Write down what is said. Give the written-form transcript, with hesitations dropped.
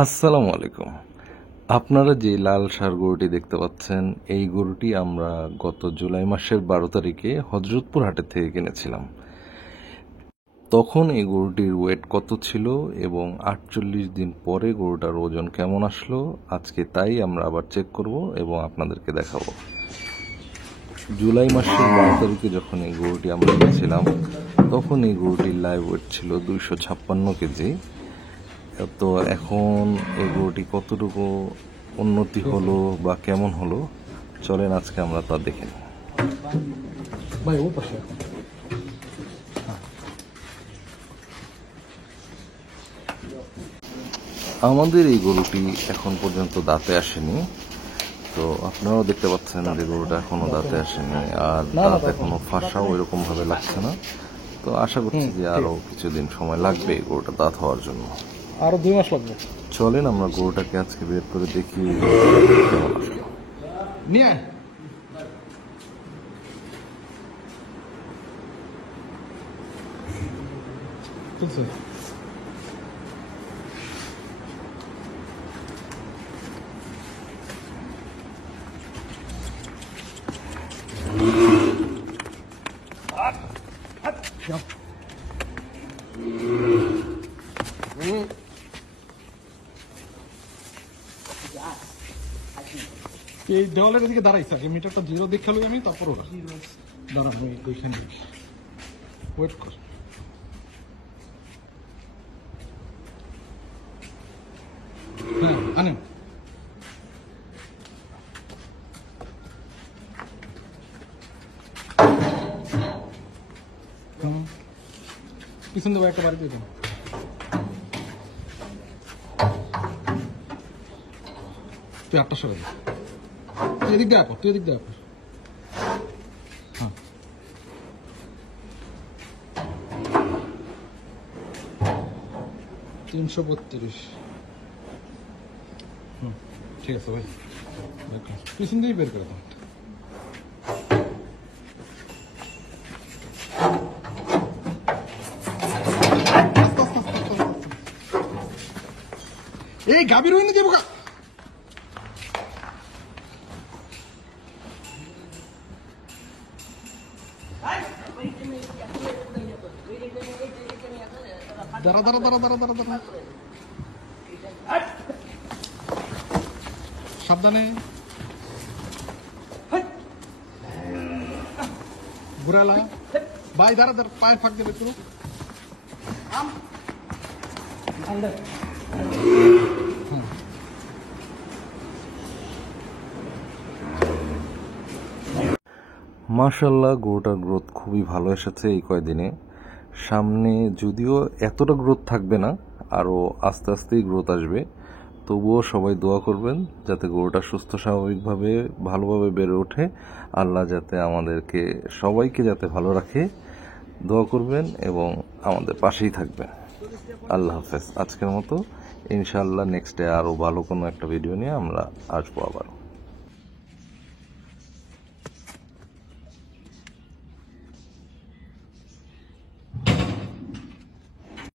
আসসালামু আলাইকুম। আপনারা যে লাল ষাঁড় গরুটি দেখতে পাচ্ছেন, এই গরুটি আমরা গত জুলাই মাসের 12 তারিখে হযরতপুর হাটের থেকে কিনেছিলাম। তখন এই গরুটির ওয়েট কত ছিল এবং 48 দিন পরে গরুটার ওজন কেমন আসলো, আজকে তাই আমরা আবার চেক করব এবং আপনাদেরকে দেখাবো। জুলাই মাসের 12 তারিখে যখন এই গরুটি আমরা কিনেছিলাম, তখন এই গরুটির লাইভ ওয়েট ছিল 256 কেজি। তো এখন এই গরুটি কতটুকু উন্নতি হলো বা কেমন হলো, চলেন আজকে আমরা তা দেখে নিই। আমাদের এই গরুটি এখন পর্যন্ত দাঁতে আসেনি, তো আপনারাও দেখতে পাচ্ছেন যে গরুটা এখনো দাঁতে আসেনি, আর দাঁত এখনো ফাঁসাও এরকম ভাবে লাগছে না। তো আশা করছি যে আরো কিছুদিন সময় লাগবে এই গরুটা দাঁত হওয়ার জন্য, আরো 2 মাস লাগবে। চলেন আমরা গরুটাকে আজকে বের করে দেখি কেমন আসলো। নিয়ে চলছে এই দেওয়ালের দিকে দাঁড়াইছে আগে, মিটারটা 0 দেখালো আমি, তারপর ওরা দাঁড়া, আমি ওইখানে ওয়েট কর। হ্যাঁ আনেন, পিছন দেবো একটা বাড়ি দিয়ে, তুই 8টার সময় তুই এদিক দিয়ে আপর, তুই এদিক দিয়ে আপর। হ্যাঁ 332। ঠিক আছে ভাই, পিছন দিয়ে বের করে দাও। এই গাভীর হইনি দেবো কা দাঁড়া দাঁড়া দাঁড়া দাঁড়া দাঁড়া দাঁড়া, সাবধানে বুড়ালা ভাই, দাঁড়া দাঁড়া, পায়ের ফাঁক দেবে তো। মাশাআল্লাহ, গরুটার গ্রোথ খুবই ভালো এসেছে এই কয়দিনে। সামনে যদিও এতটা গ্রোথ থাকবে না, আরও আস্তে আস্তেই গ্রোথ আসবে, তবুও সবাই দোয়া করবেন যাতে গরুটা সুস্থ স্বাভাবিকভাবে ভালোভাবে বেড়ে ওঠে। আল্লাহ যাতে আমাদেরকে সবাইকে যাতে ভালো রাখে, দোয়া করবেন এবং আমাদের পাশেই থাকবেন। আল্লাহ হাফেজ। আজকের মতো ইনশাআল্লাহ নেক্সট ডে আরও ভালো কোনো একটা ভিডিও নিয়ে আমরা আসবো আবার।